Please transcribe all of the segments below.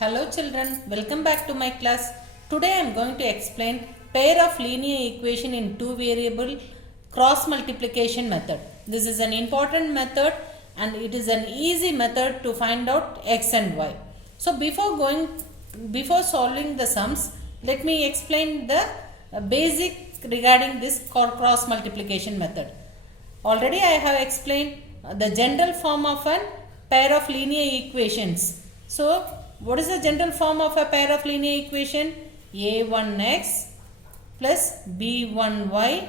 Hello children, welcome back to my class. Today I am going to explain pair of linear equation in two variable cross multiplication method. This is an important method and it is an easy method to find out x and y. So before solving the sums, let me explain the basic regarding this cross multiplication method. Already I have explained the general form of a pair of linear equations. So what is the general form of a pair of linear equation? a1x plus b1y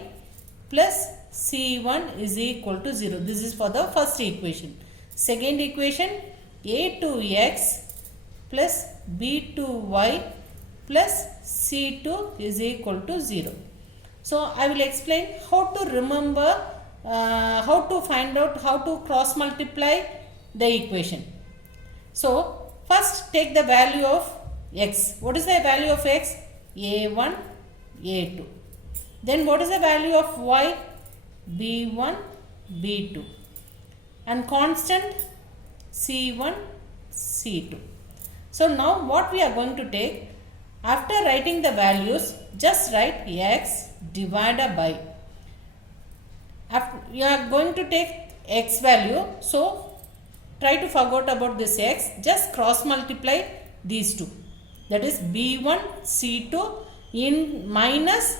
plus c1 is equal to 0. This is for the first equation. Second equation, a2x plus b2y plus c2 is equal to 0. So I will explain how to remember, how to find out how to cross multiply the equation. So first take the value of x. What is the value of x? a1, a2. Then what is the value of y? b1, b2. And constant c1, c2. So now what we are going to take, after writing the values, just write x divided by. After you are going to take x value, so try to forget about this x, just cross multiply these two. That is b1 c2 in minus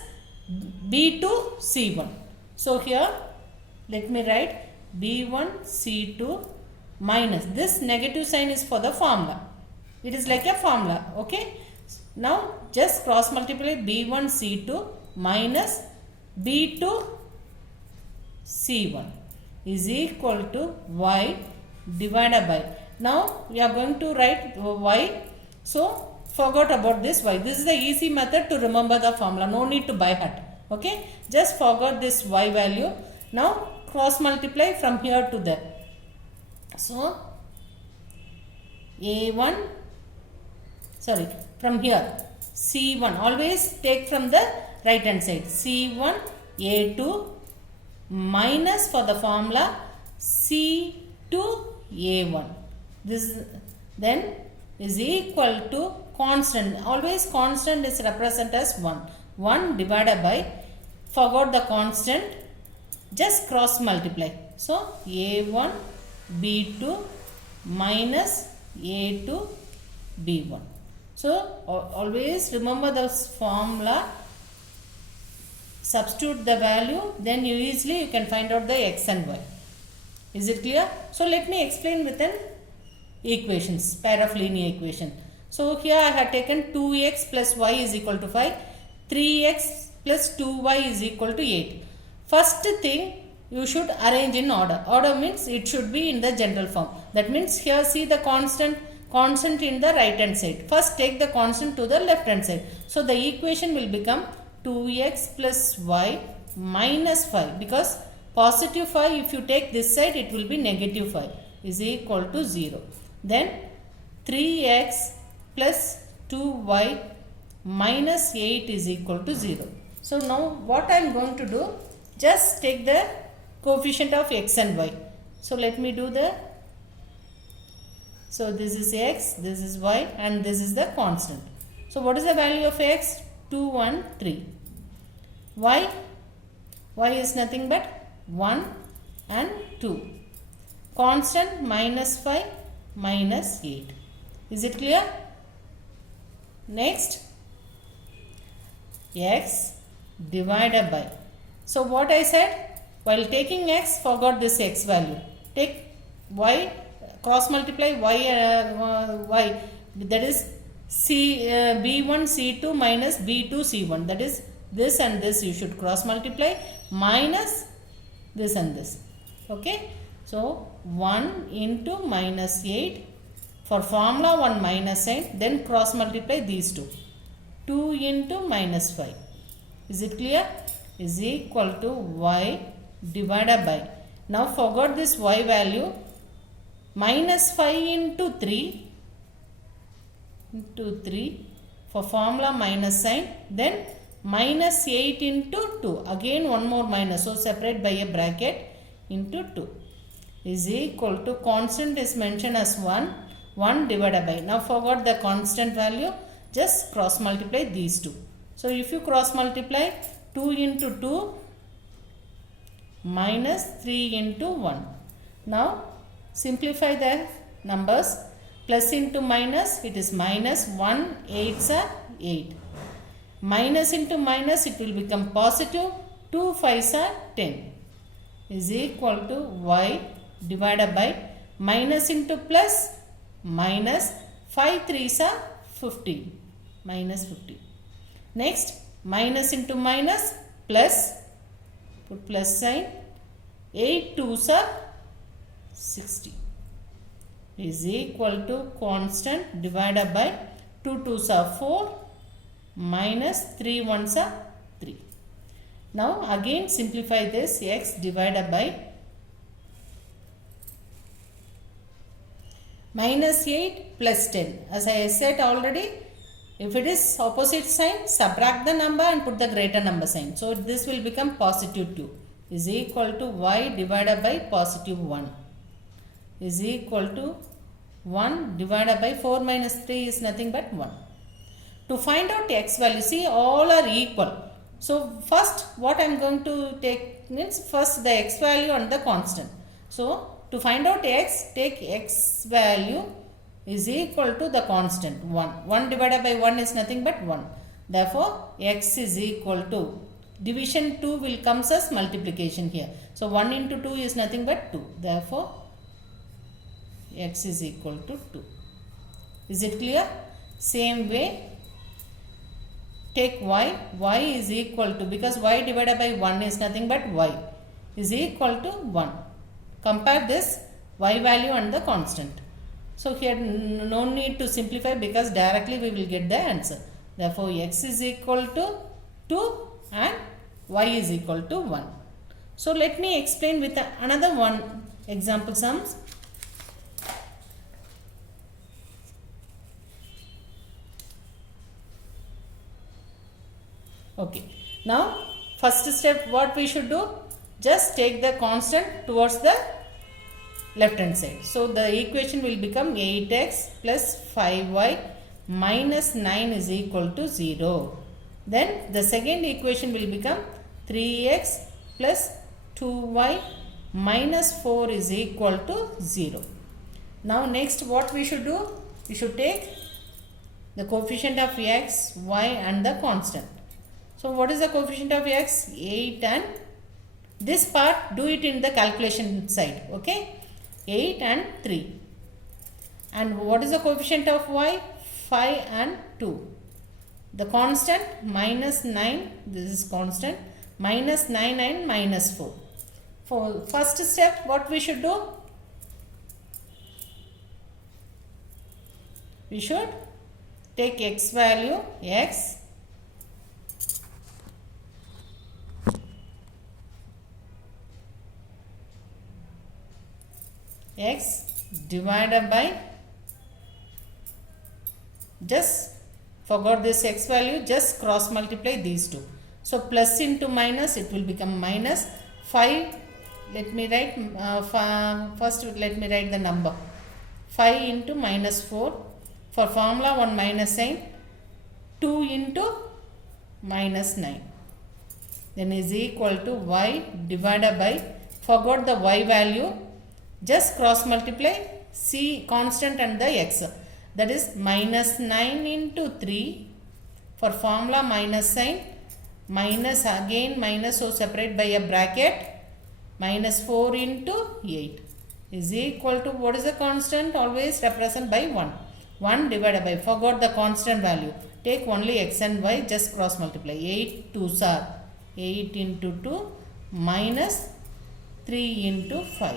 b2 c1. So here let me write b1 c2 minus, this negative sign is for the formula. It is like a formula, okay. Now just cross multiply b1 c2 minus b2 c1 is equal to y divided by. Now we are going to write y. So forgot about this y. This is the easy method to remember the formula. No need to by heart. Okay. Just forgot this y value. Now cross multiply from here to there. So a1, sorry, from here c1. Always take from the right hand side. c1 a2 minus for the formula c2 a1. This then is equal to constant. Always constant is represented as 1. 1 divided by, forgot the constant, just cross multiply. So a1 b2 minus a2 b1. So always remember this formula, substitute the value, then you can find out the x and y. Is it clear? So let me explain with an equations, pair of linear equation. So here I have taken 2x plus y is equal to 5, 3x plus 2y is equal to 8. First thing, you should arrange in order. Order means it should be in the general form. That means here see the constant in the right hand side. First take the constant to the left hand side. So the equation will become 2x plus y minus 5, because positive 5, if you take this side, it will be negative 5 is equal to 0. Then 3x plus 2y minus 8 is equal to 0. So now what I am going to do, just take the coefficient of x and y. So let me do the, so this is x, this is y, and this is the constant. So what is the value of x? 2, 1, 3. Y is nothing but 1 and 2. Constant minus 5 minus 8. Is it clear? Next, x divided by. So what I said, while taking x, forgot this x value. Take y, cross multiply y, that is b1 c2 minus b2 c1. That is this and this you should cross multiply minus this and this. Okay. So 1 into minus 8, for formula 1 minus sign, then cross multiply these two. 2 into minus 5. Is it clear? Is equal to y divided by. Now forgot this y value. Minus 5 into 3 for formula minus sign, then minus 8 into 2, again one more minus, so separate by a bracket, into 2 is equal to, constant is mentioned as 1, 1 divided by, now forgot the constant value, just cross multiply these two. So if you cross multiply, 2 into 2 minus 3 into 1. Now simplify the numbers, plus into minus, it is minus, 1 8s are 8. Minus into minus, it will become positive, 2 5s are 10, is equal to y divided by minus into plus, minus 5 3s are 15, minus 15. Next, minus into minus, plus, put plus sign, 8 2s are 60, is equal to constant divided by 2 2s are 4, minus 3 1s are 3. Now again simplify this, x divided by minus 8 plus 10. As I said already, if it is opposite sign, subtract the number and put the greater number sign. So this will become positive 2, is equal to y divided by positive 1, is equal to 1 divided by 4 minus 3 is nothing but 1. To find out x value, see all are equal. So first what I am going to take means first the x value and the constant. So to find out x, take x value is equal to the constant 1. 1 divided by 1 is nothing but 1. Therefore x is equal to, division 2 will comes as multiplication here. So 1 into 2 is nothing but 2. Therefore x is equal to 2. Is it clear? Same way, take y is equal to, because y divided by 1 is nothing but y, is equal to 1. Compare this y value and the constant. So here no need to simplify because directly we will get the answer. Therefore x is equal to 2 and y is equal to 1. So let me explain with another one example sums. Okay, now first step what we should do, just take the constant towards the left hand side. So the equation will become 8x plus 5y minus 9 is equal to 0. Then the second equation will become 3x plus 2y minus 4 is equal to 0. Now next what we should do, we should take the coefficient of x, y and the constant. So what is the coefficient of x? 8, and this part do it in the calculation side. Okay, 8 and 3. And what is the coefficient of y? 5 and 2. The constant minus 9, this is constant, minus 9 and minus 4. For first step what we should do? We should take x value, x divided by, just forgot this x value, just cross multiply these two. So plus into minus, it will become minus 5. Let me write, first let me write the number. 5 into minus 4. For formula 1 minus sign, 2 into minus 9. Then is equal to y divided by, forgot the y value, just cross multiply c constant and the x, that is minus 9 into 3. For formula minus sign, minus again minus, so separate by a bracket, minus 4 into 8 is equal to, what is the constant? Always represent by 1. 1 divided by, forgot the constant value, take only x and y, just cross multiply. 8 2s are 8 into 2 minus 3 into 5.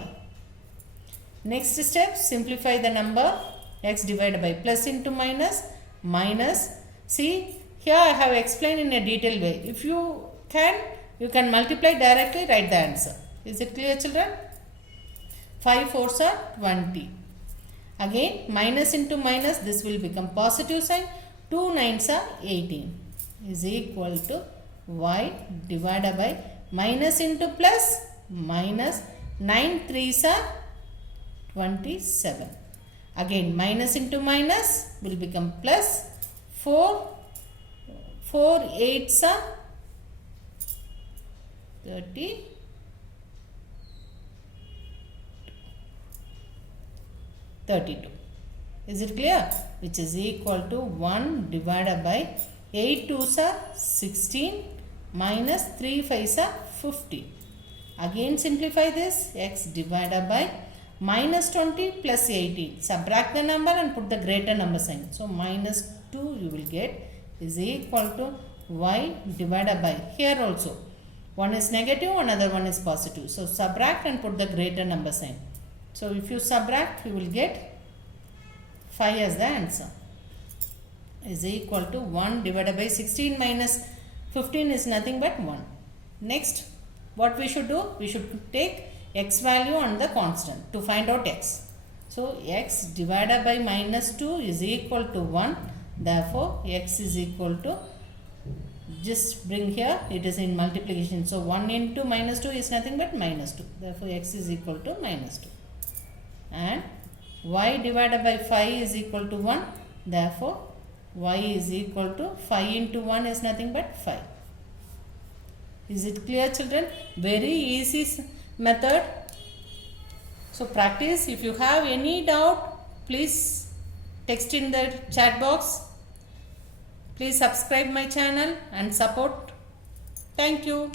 Next step, simplify the number, x divided by, plus into minus, minus. See, here I have explained in a detailed way. If you can multiply directly, write the answer. Is it clear, children? 5 4s are 20. Again, minus into minus, this will become positive sign. 2 9s are 18 is equal to y divided by, minus into plus, minus 9 3s are 27. Again minus into minus will become plus. 4 8s are 30. 32. Is it clear? Which is equal to 1 divided by 8 2s are 16 minus 3 5s are 50. Again simplify this. X divided by minus 20 plus 18. Subtract the number and put the greater number sign. So minus 2 you will get is equal to y divided by, here also one is negative, another one is positive. So subtract and put the greater number sign. So if you subtract, you will get 5 as the answer. Is equal to 1 divided by 16 minus 15 is nothing but 1. Next, what we should do? We should take x value and the constant to find out x. So x divided by minus 2 is equal to 1. Therefore, x is equal to, just bring here, it is in multiplication. So 1 into minus 2 is nothing but minus 2. Therefore, x is equal to minus 2. And y divided by 5 is equal to 1. Therefore, y is equal to 5 into 1 is nothing but 5. Is it clear, children? Very easy method. So practice. If you have any doubt, please text in the chat box. Please subscribe my channel and support. Thank you.